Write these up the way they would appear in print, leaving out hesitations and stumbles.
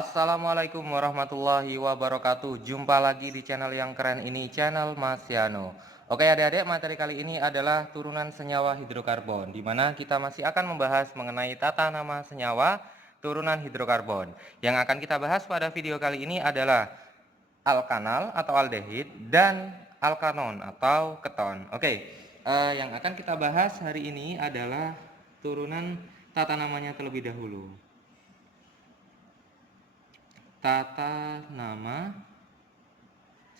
Assalamualaikum warahmatullahi wabarakatuh. Jumpa lagi di channel yang keren ini, channel Mas Yano. Oke adik-adik, materi kali ini adalah turunan senyawa hidrokarbon, di mana kita masih akan membahas mengenai tata nama senyawa turunan hidrokarbon. Yang akan kita bahas pada video kali ini adalah alkanal atau aldehid dan alkanon atau keton. Yang akan kita bahas hari ini adalah turunan tata namanya terlebih dahulu. Tata nama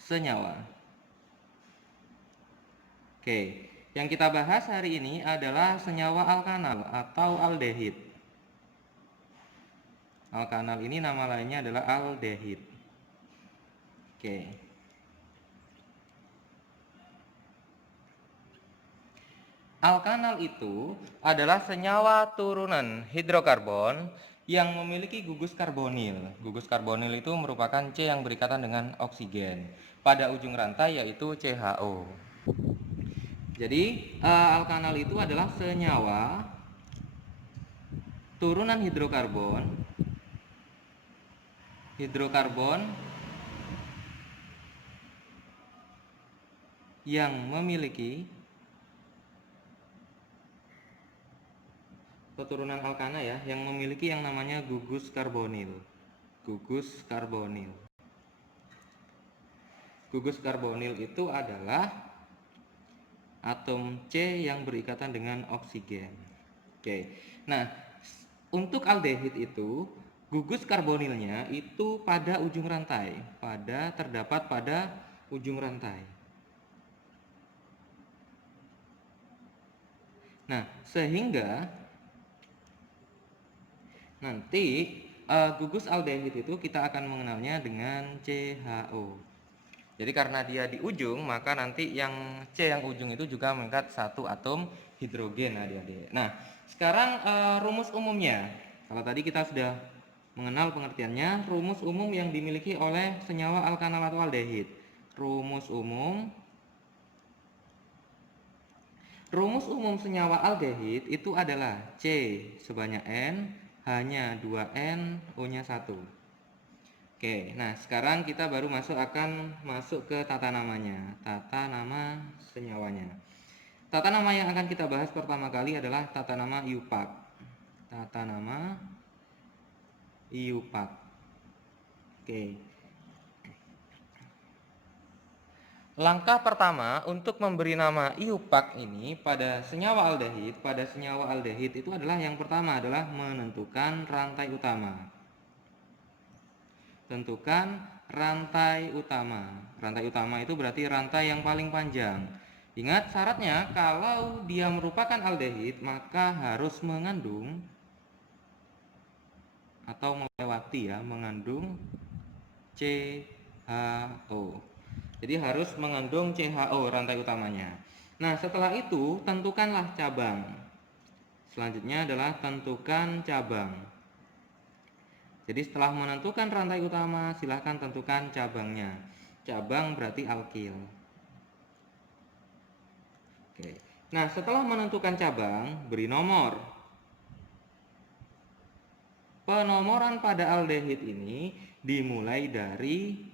senyawa. Yang kita bahas hari ini adalah senyawa alkanal atau aldehid. Alkanal ini nama lainnya adalah aldehid. Alkanal itu adalah senyawa turunan hidrokarbon yang memiliki gugus karbonil. Gugus karbonil itu merupakan C yang berikatan dengan oksigen pada ujung rantai, yaitu CHO. Jadi alkanal itu adalah senyawa turunan hidrokarbon yang memiliki keturunan alkana yang memiliki yang namanya gugus karbonil. Gugus karbonil itu adalah atom C yang berikatan dengan oksigen. Nah, untuk aldehid itu gugus karbonilnya itu pada ujung rantai, terdapat pada ujung rantai. Nah, sehingga nanti gugus aldehid itu kita akan mengenalnya dengan CHO. Jadi karena dia di ujung, maka nanti yang C yang ujung itu juga mengangkat satu atom hidrogen, adik-adik. Nah, sekarang rumus umumnya. Kalau tadi kita sudah mengenal pengertiannya, rumus umum yang dimiliki oleh senyawa alkanal atau aldehid. Rumus umum senyawa aldehid itu adalah C sebanyak N hanya 2N, O-nya 1. Nah sekarang kita baru akan masuk ke tata namanya, tata nama senyawanya. Tata nama yang akan kita bahas pertama kali adalah tata nama IUPAC. Tata nama IUPAC. Langkah pertama untuk memberi nama IUPAC ini pada senyawa aldehid, itu adalah yang pertama adalah menentukan rantai utama. Tentukan rantai utama. Rantai utama itu berarti rantai yang paling panjang. Ingat syaratnya, kalau dia merupakan aldehid maka harus mengandung atau mengandung CHO. Jadi harus mengandung CHO rantai utamanya. Nah, setelah itu tentukanlah cabang. Selanjutnya adalah tentukan cabang. Jadi setelah menentukan rantai utama, silahkan tentukan cabangnya. Cabang berarti alkil. Nah, setelah menentukan cabang, beri nomor. Penomoran pada aldehid ini dimulai dari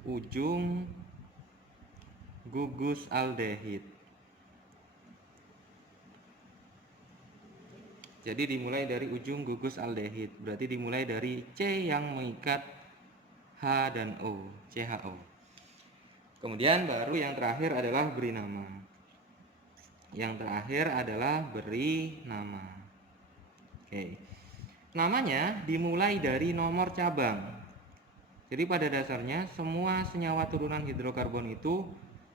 ujung gugus aldehid. Jadi dimulai dari ujung gugus aldehid, berarti dimulai dari C yang mengikat H dan O, CHO. Kemudian baru yang terakhir adalah beri nama. Namanya dimulai dari nomor cabang. Jadi pada dasarnya semua senyawa turunan hidrokarbon itu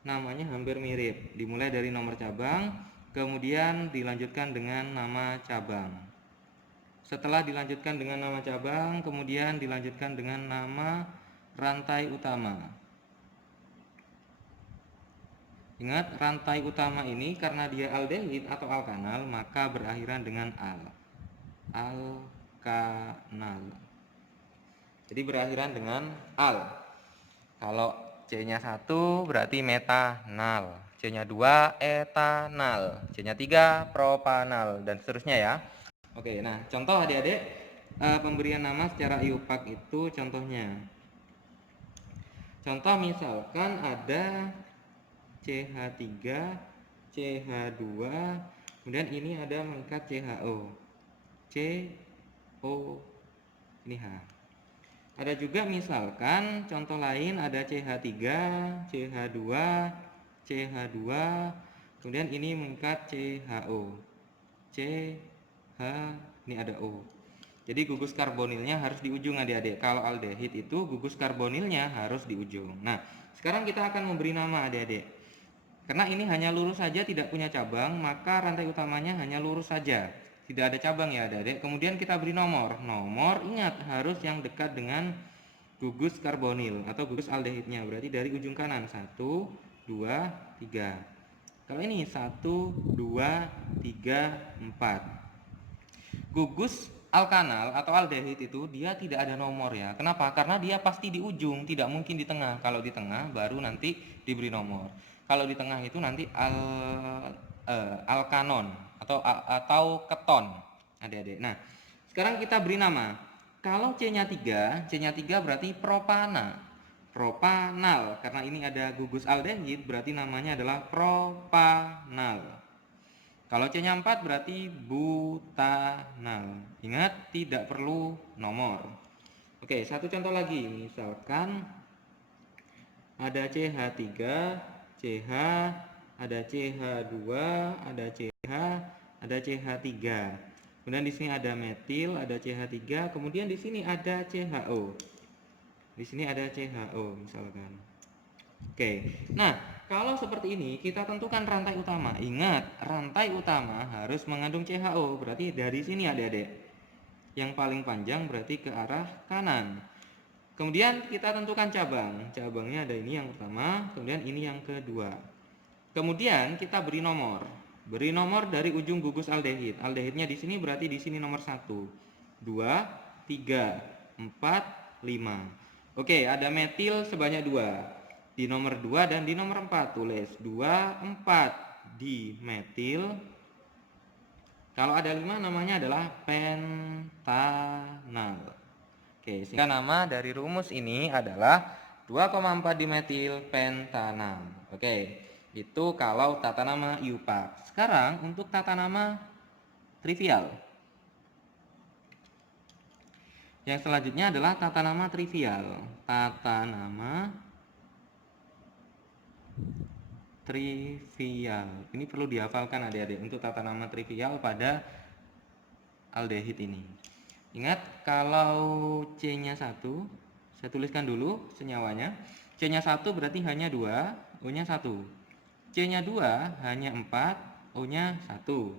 namanya hampir mirip. Dimulai dari nomor cabang, kemudian dilanjutkan dengan nama cabang. Setelah dilanjutkan dengan nama cabang, kemudian dilanjutkan dengan nama rantai utama. Ingat, rantai utama ini karena dia aldehid atau alkanal, maka berakhiran dengan al. Alkanal. Jadi berakhiran dengan al. Kalau C-nya 1 berarti metanal, C-nya 2 etanal, C-nya 3 propanal, dan seterusnya ya. Nah contoh adik-adik, pemberian nama secara IUPAC itu contohnya. Contoh misalkan ada CH3, CH2, kemudian ini ada mengikat CHO, CO, ini H. Ada juga misalkan contoh lain ada CH3, CH2, CH2, kemudian ini mengikat CHO, CH, ini ada O. Jadi gugus karbonilnya harus di ujung adik-adik. Kalau aldehid itu gugus karbonilnya harus di ujung. Nah, sekarang kita akan memberi nama adik-adik. Karena ini hanya lurus saja, tidak punya cabang, maka rantai utamanya hanya lurus saja. Tidak ada cabang ya adik-adik. Kemudian kita beri nomor. Nomor ingat harus yang dekat dengan gugus karbonil atau gugus aldehidnya. Berarti dari ujung kanan 1, 2, 3. Kalau ini 1, 2, 3, 4. Gugus alkanal atau aldehid itu dia tidak ada nomor ya. Kenapa? Karena dia pasti di ujung, tidak mungkin di tengah. Kalau di tengah baru nanti diberi nomor. Kalau di tengah itu nanti alkanon atau keton, adik-adik. Nah, sekarang kita beri nama. Kalau C-nya 3, C-nya 3 berarti propana. Propanal, karena ini ada gugus aldehid berarti namanya adalah propanal. Kalau C-nya 4 berarti butanal. Ingat, tidak perlu nomor. Oke, satu contoh lagi. Misalkan ada CH3, CH, ada CH2, ada CH, ada CH3. Kemudian di sini ada metil, ada CH3, kemudian di sini ada CHO. Di sini ada CHO misalkan. Oke. Nah, kalau seperti ini kita tentukan rantai utama. Ingat, rantai utama harus mengandung CHO. Berarti dari sini adik-adik. Yang paling panjang berarti ke arah kanan. Kemudian kita tentukan cabang. Cabangnya ada ini yang pertama, kemudian ini yang kedua. Kemudian kita beri nomor. Beri nomor dari ujung gugus aldehid. Aldehidnya di sini berarti di sini nomor 1, 2, 3, 4, 5. Oke, ada metil sebanyak 2. Di nomor 2 dan di nomor 4 tulis 2, 4 di metil. Kalau ada 5 namanya adalah pentanal. Oke, sehingga nama dari rumus ini adalah 2,4 dimetil pentanal. Oke, itu kalau tata nama IUPAC. Sekarang untuk tata nama trivial. Yang selanjutnya adalah tata nama trivial. Tata nama trivial. Ini perlu dihafalkan adik-adik untuk tata nama trivial pada aldehid ini. Ingat, kalau C-nya 1, saya tuliskan dulu senyawanya. C-nya 1 berarti hanya 2, O-nya 1. C-nya 2 hanya 4, O-nya 1.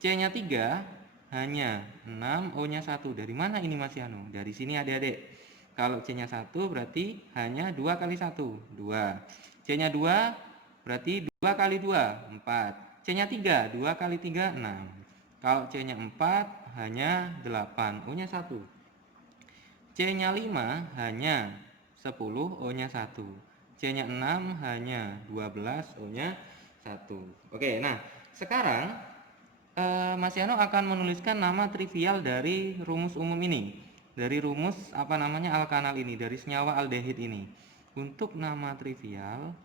C-nya 3 hanya 6, O-nya 1. Dari mana ini Mas Yano? Dari sini adik-adik. Kalau C-nya 1 berarti hanya 2 kali 1, 2. C-nya 2 berarti 2 kali 2, 4. C-nya 3, 2 kali 3, 6. Kalau C-nya 4 hanya 8, O-nya 1. C-nya 5 hanya 10, O-nya 1. C-nya 6 hanya 12, O-nya 1. Oke, nah sekarang Mas Yano akan menuliskan nama trivial dari rumus umum ini. Dari rumus apa namanya alkanal ini, dari senyawa aldehid ini. Untuk nama trivial,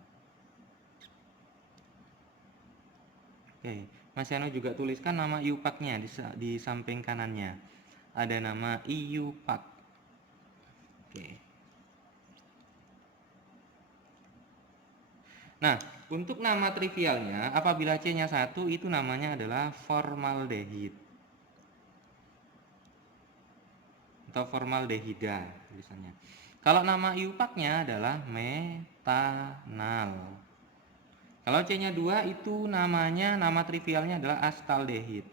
oke, Mas Yano juga tuliskan nama IUPAC-nya di samping kanannya. Ada nama IUPAC. Oke. Nah, untuk nama trivialnya, apabila C-nya 1 itu namanya adalah formaldehid atau formaldehida tulisannya. Kalau nama IUPAC-nya adalah metanal. Kalau C-nya 2 itu namanya, nama trivialnya adalah astaldehid.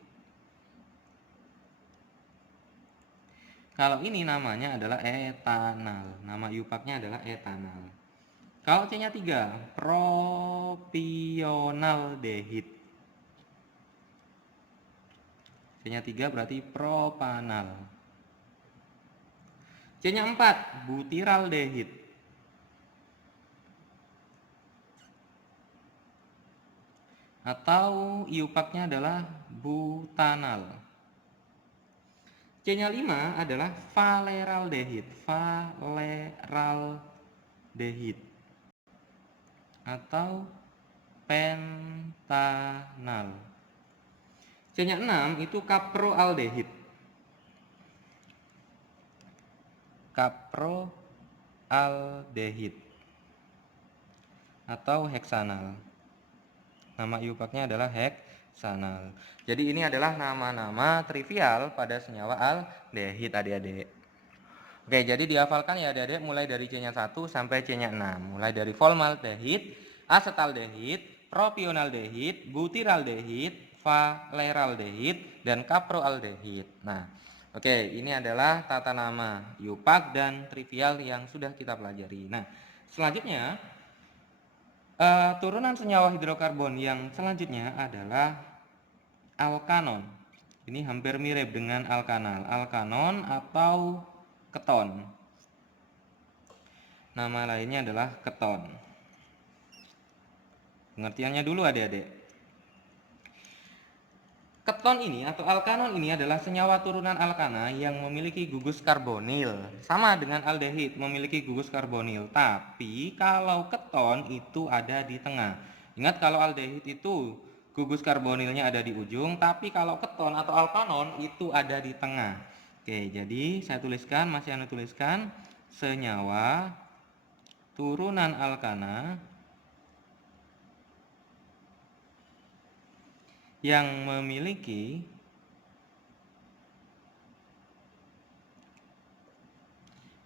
Kalau ini namanya adalah etanal. Nama IUPAC-nya adalah etanal. Kalau C-nya 3, propionaldehid. C-nya 3 berarti propanal. C-nya 4, butiraldehid. Atau IUPAC-nya adalah butanal. C-nya 5 adalah valeraldehid. Valeraldehid atau pentanal. C-nya 6 itu kaproaldehid. Kaproaldehid atau heksanal. Nama IUPAC-nya adalah heksanal. Jadi ini adalah nama-nama trivial pada senyawa aldehid, adik-adik. Oke, jadi dihafalkan ya adik-adik mulai dari C-nya 1 sampai C-nya 6. Mulai dari formaldehid, asetaldehid, propionaldehid, butiraldehid, valeraldehid, dan kaproaldehid. Nah, oke, ini adalah tata nama IUPAC dan trivial yang sudah kita pelajari. Nah, selanjutnya turunan senyawa hidrokarbon yang selanjutnya adalah alkanon. Ini hampir mirip dengan alkanal. Alkanon atau keton. Nama lainnya adalah keton. Pengertiannya dulu adik-adik. Keton ini atau alkanon ini adalah senyawa turunan alkana yang memiliki gugus karbonil. Sama dengan aldehid memiliki gugus karbonil. Tapi kalau keton itu ada di tengah. Ingat kalau aldehid itu gugus karbonilnya ada di ujung. Tapi kalau keton atau alkanon itu ada di tengah. Oke, jadi saya tuliskan, masih Anda tuliskan senyawa turunan alkana yang memiliki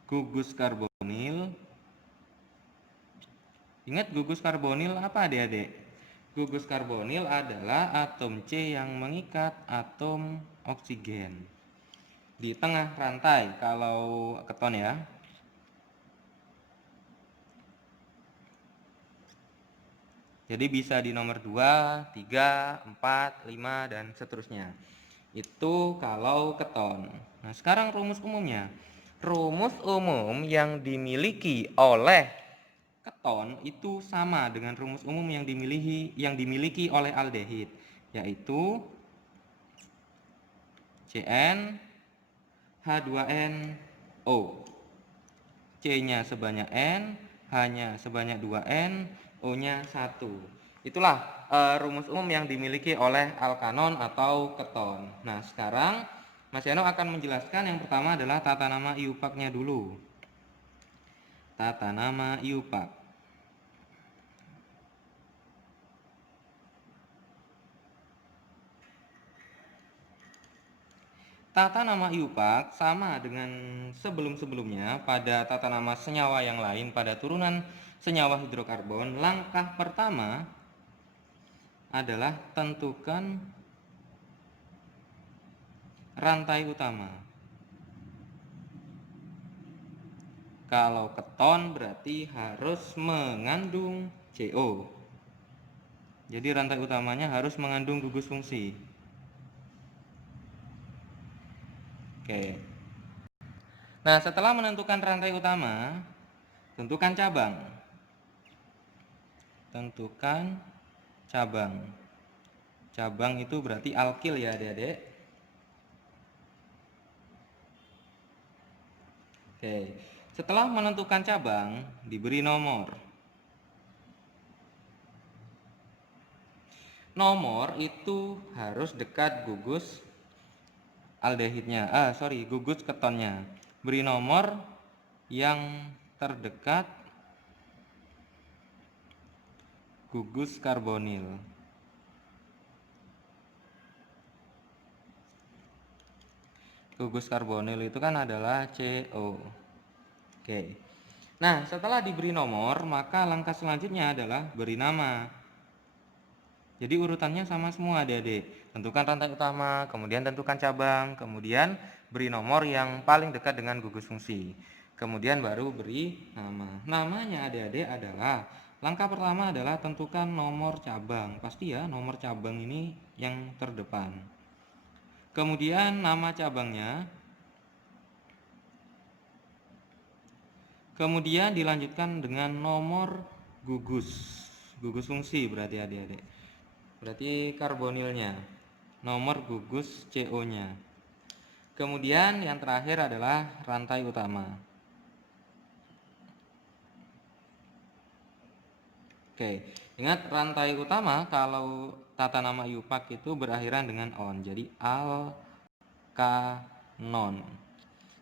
gugus karbonil. Ingat gugus karbonil apa adik-adik? Gugus karbonil adalah atom C yang mengikat atom oksigen di tengah rantai kalau keton ya. Jadi bisa di nomor 2, 3, 4, 5, dan seterusnya. Itu kalau keton. Nah, sekarang rumus umumnya. Rumus umum yang dimiliki oleh keton itu sama dengan rumus umum yang dimiliki oleh aldehid, yaitu Cn H2NO. C-nya sebanyak N, H-nya sebanyak 2N, O-nya 1. Itulah rumus umum yang dimiliki oleh alkanon atau keton. Nah, sekarang Mas Yano akan menjelaskan yang pertama adalah tata nama IUPAC-nya dulu. Tata nama IUPAC. Tata nama IUPAC sama dengan sebelum-sebelumnya pada tata nama senyawa yang lain pada turunan senyawa hidrokarbon. Langkah pertama adalah tentukan rantai utama. Kalau keton berarti harus mengandung CO. Jadi rantai utamanya harus mengandung gugus fungsi. Oke. Nah, setelah menentukan rantai utama, tentukan cabang. Tentukan cabang. Cabang itu berarti alkil ya adik-adik. Oke. Setelah menentukan cabang, diberi nomor. Nomor itu harus dekat gugus aldehidnya. Gugus ketonnya. Beri nomor yang terdekat gugus karbonil. Gugus karbonil itu kan adalah CO. Oke. Nah, setelah diberi nomor, maka langkah selanjutnya adalah beri nama. Jadi urutannya sama semua adik-adik. Tentukan rantai utama, kemudian tentukan cabang, kemudian beri nomor yang paling dekat dengan gugus fungsi. Kemudian baru beri nama. Namanya adik-adik adalah, langkah pertama adalah tentukan nomor cabang. Pasti ya, nomor cabang ini yang terdepan. Kemudian nama cabangnya. Kemudian dilanjutkan dengan nomor gugus fungsi berarti adik-adik. Berarti karbonilnya, nomor gugus CO-nya. Kemudian yang terakhir adalah rantai utama. Oke, ingat rantai utama kalau tata nama IUPAC itu berakhiran dengan on. Jadi alkanon.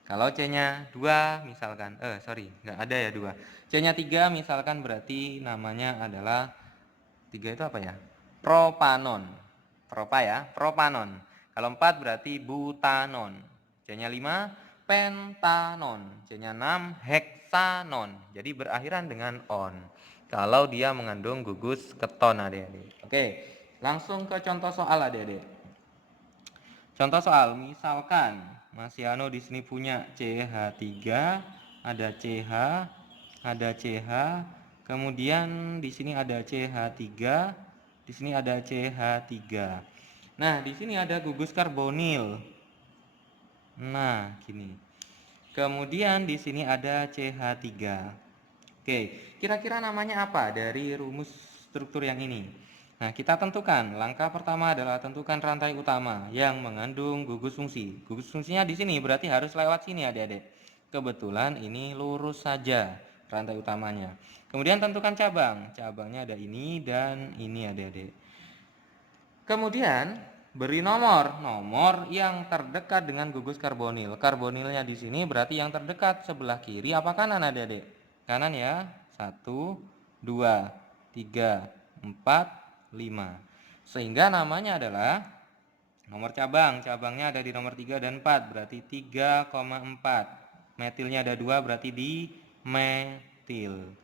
Kalau C-nya 2 misalkan, nggak ada ya 2. C-nya 3 misalkan berarti namanya adalah 3 itu apa ya? Propanon. Propa ya, propanon. Kalau 4 berarti butanon. C-nya 5 pentanon. C-nya 6 heksanon. Jadi berakhiran dengan on. Kalau dia mengandung gugus keton adik-adik. Oke, langsung ke contoh soal adik-adik. Contoh soal, misalkan Mas Yano di sini punya CH3, ada CH, ada CH, kemudian di sini ada CH3, di sini ada CH3. Nah, di sini ada gugus karbonil. Nah, gini. Kemudian di sini ada CH3. Oke, kira-kira namanya apa dari rumus struktur yang ini? Nah, kita tentukan. Langkah pertama adalah tentukan rantai utama yang mengandung gugus fungsi. Gugus fungsinya di sini berarti harus lewat sini adik-adik. Kebetulan ini lurus saja rantai utamanya. Kemudian tentukan cabang. Cabangnya ada ini dan ini adik-adik. Kemudian beri nomor yang terdekat dengan gugus karbonil. Karbonilnya di sini berarti yang terdekat sebelah kiri apa kanan adik-adik? Kanan ya. 1, 2, 3, 4, 5. Sehingga namanya adalah nomor cabang. Cabangnya ada di nomor 3 dan 4. Berarti 3,4. Metilnya ada 2 berarti di metil.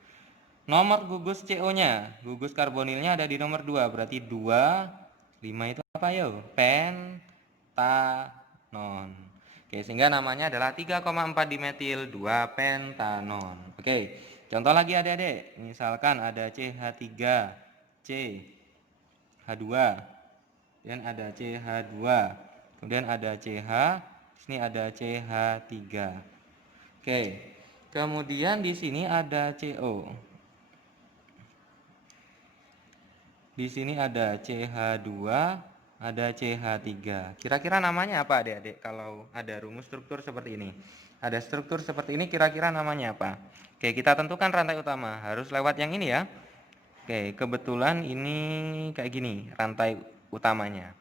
Nomor gugus CO-nya. Gugus karbonilnya ada di nomor 2. Berarti 2, 5 itu apa yo? Pentanon. Oke, sehingga namanya adalah 3,4 dimetil 2 pentanon. Oke, contoh lagi adik-adik. Misalkan ada CH3, CH2, kemudian ada CH2, kemudian ada CH, di sini ada CH3. Oke, kemudian di sini ada CO. Di sini ada CH2, ada CH3. Kira-kira namanya apa adik-adik kalau ada rumus struktur seperti ini? Ada struktur seperti ini kira-kira namanya apa? Oke, kita tentukan rantai utama. Harus lewat yang ini ya. Oke, kebetulan ini kayak gini rantai utamanya.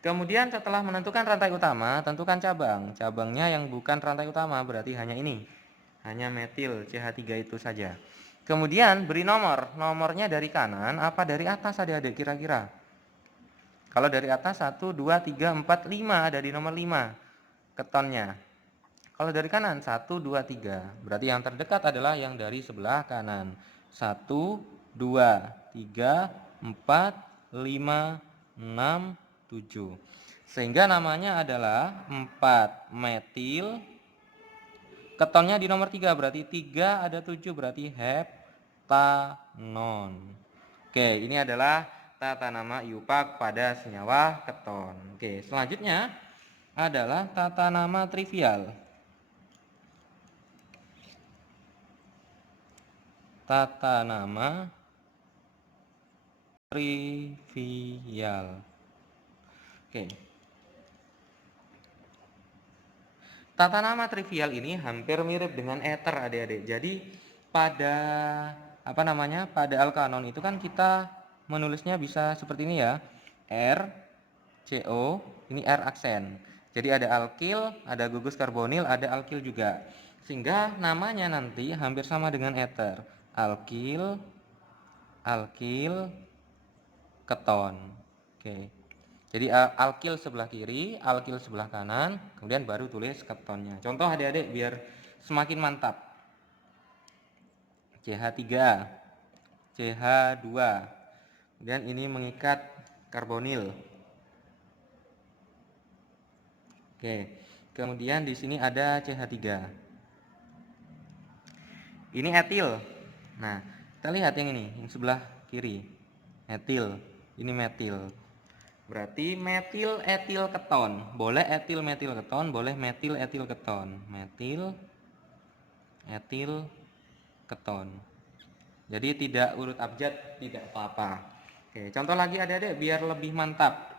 Kemudian setelah menentukan rantai utama, tentukan cabang. Cabangnya yang bukan rantai utama berarti hanya ini. Hanya metil CH3 itu saja. Kemudian beri nomornya dari kanan apa dari atas adik-adik kira-kira? Kalau dari atas 1, 2, 3, 4, 5 ada di nomor 5 ketonnya. Kalau dari kanan 1, 2, 3 berarti yang terdekat adalah yang dari sebelah kanan. 1, 2, 3, 4, 5, 6, 7. Sehingga namanya adalah 4 metil. Ketonnya di nomor 3 berarti 3 ada 7 berarti heptanon. Oke, ini adalah tata nama IUPAC pada senyawa keton. Oke, selanjutnya adalah tata nama trivial. Tata nama trivial. Oke. Tata nama trivial ini hampir mirip dengan ether adik-adik. Jadi pada pada alkanon itu kan kita menulisnya bisa seperti ini ya. R, CO, ini R aksen. Jadi ada alkil, ada gugus karbonil, ada alkil juga. Sehingga namanya nanti hampir sama dengan ether. Alkil, keton. Oke. Jadi alkil sebelah kiri, alkil sebelah kanan, kemudian baru tulis ketonnya. Contoh adik-adik biar semakin mantap. CH3, CH2. Kemudian ini mengikat karbonil. Oke. Kemudian di sini ada CH3. Ini etil. Nah, kita lihat yang ini, yang sebelah kiri. Etil. Ini metil. Berarti metil etil keton. Boleh etil metil keton, boleh metil etil keton. Metil etil keton. Jadi tidak urut abjad, tidak apa-apa. Oke, contoh lagi adik-adik biar lebih mantap.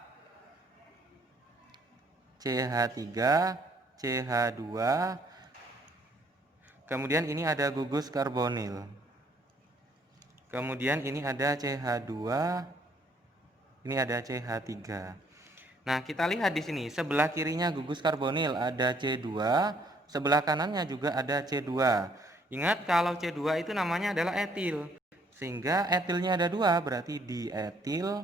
CH3, CH2. Kemudian ini ada gugus karbonil. Kemudian ini ada CH2. Ini ada CH3. Nah, kita lihat di sini, sebelah kirinya gugus karbonil ada C2, sebelah kanannya juga ada C2. Ingat kalau C2 itu namanya adalah etil. Sehingga etilnya ada 2, berarti dietil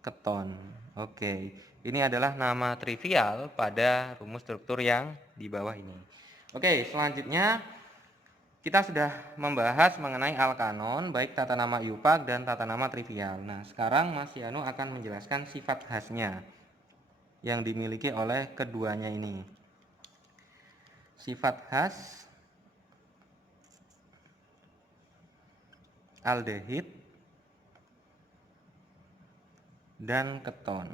keton. Oke, ini adalah nama trivial pada rumus struktur yang di bawah ini. Oke, selanjutnya kita sudah membahas mengenai alkanon, baik tata nama IUPAC dan tata nama trivial. Nah, sekarang Mas Yanu akan menjelaskan sifat khasnya yang dimiliki oleh keduanya ini. Sifat khas aldehid dan keton.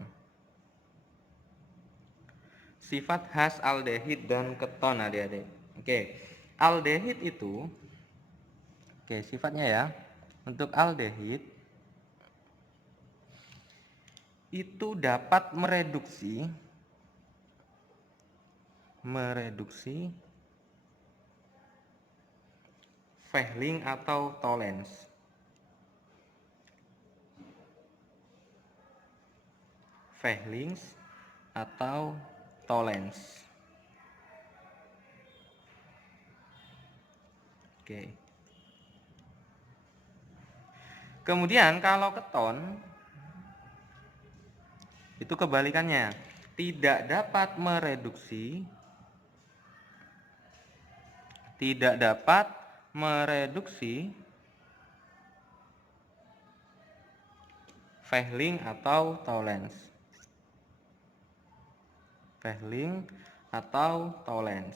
Sifat khas aldehid dan keton, adik-adik. Oke, aldehid itu, sifatnya ya. Untuk aldehid itu dapat mereduksi Fehling atau Tollens. Fehling atau Tollens. Oke. Kemudian kalau keton itu kebalikannya, tidak dapat mereduksi Fehling atau Tollens. Fehling atau Tollens.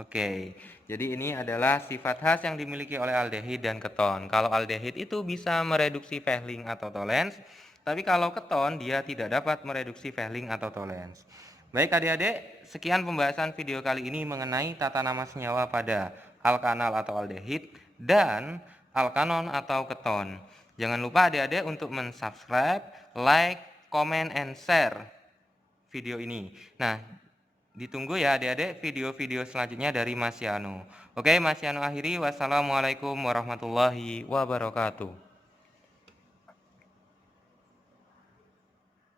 Oke, jadi ini adalah sifat khas yang dimiliki oleh aldehid dan keton. Kalau aldehid itu bisa mereduksi Fehling atau Tollens, tapi kalau keton dia tidak dapat mereduksi Fehling atau Tollens. Baik adik-adik, sekian pembahasan video kali ini mengenai tata nama senyawa pada alkanal atau aldehid dan alkanon atau keton. Jangan lupa adik-adik untuk mensubscribe, like, comment, and share video ini. Nah, ditunggu ya adik-adik video-video selanjutnya dari Mas Yanu. Oke, Mas Yanu akhiri. Wassalamualaikum warahmatullahi wabarakatuh.